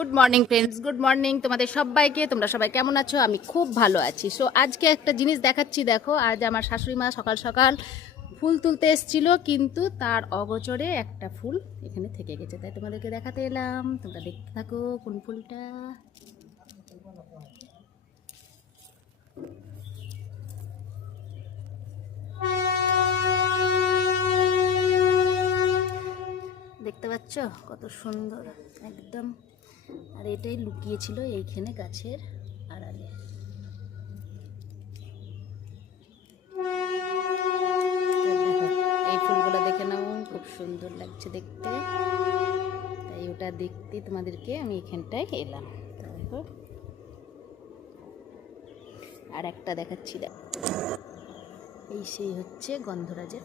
Good morning friends, good morning তোমাদের সবাইকে। তোমরা সবাই কেমন আছো? আমি খুব ভালো আছি। সো আজকে একটা জিনিস দেখাচ্ছি। দেখো, আজ আমার শাশুড়ি মা সকাল সকাল ফুল তুলতে এসেছিল, কিন্তু তার অগোচরে একটা ফুল এখানে থেকে গেছে, তাই তোমাদেরকে দেখাতে এলাম। তোমরা দেখতে থাকো কোন ফুলটা। দেখতে পাচ্ছ কত সুন্দর একদম। আর এটাই লুকিয়েছিল এইখানে গাছের আড়ালে। এই ফুলগুলো দেখে নাও, খুব সুন্দর লাগছে দেখতে, তাই ওটা দেখতে তোমাদেরকে আমি এখানটায় এলাম। দেখো, আর একটা দেখাচ্ছি। এই সেই হচ্ছে গন্ধরাজের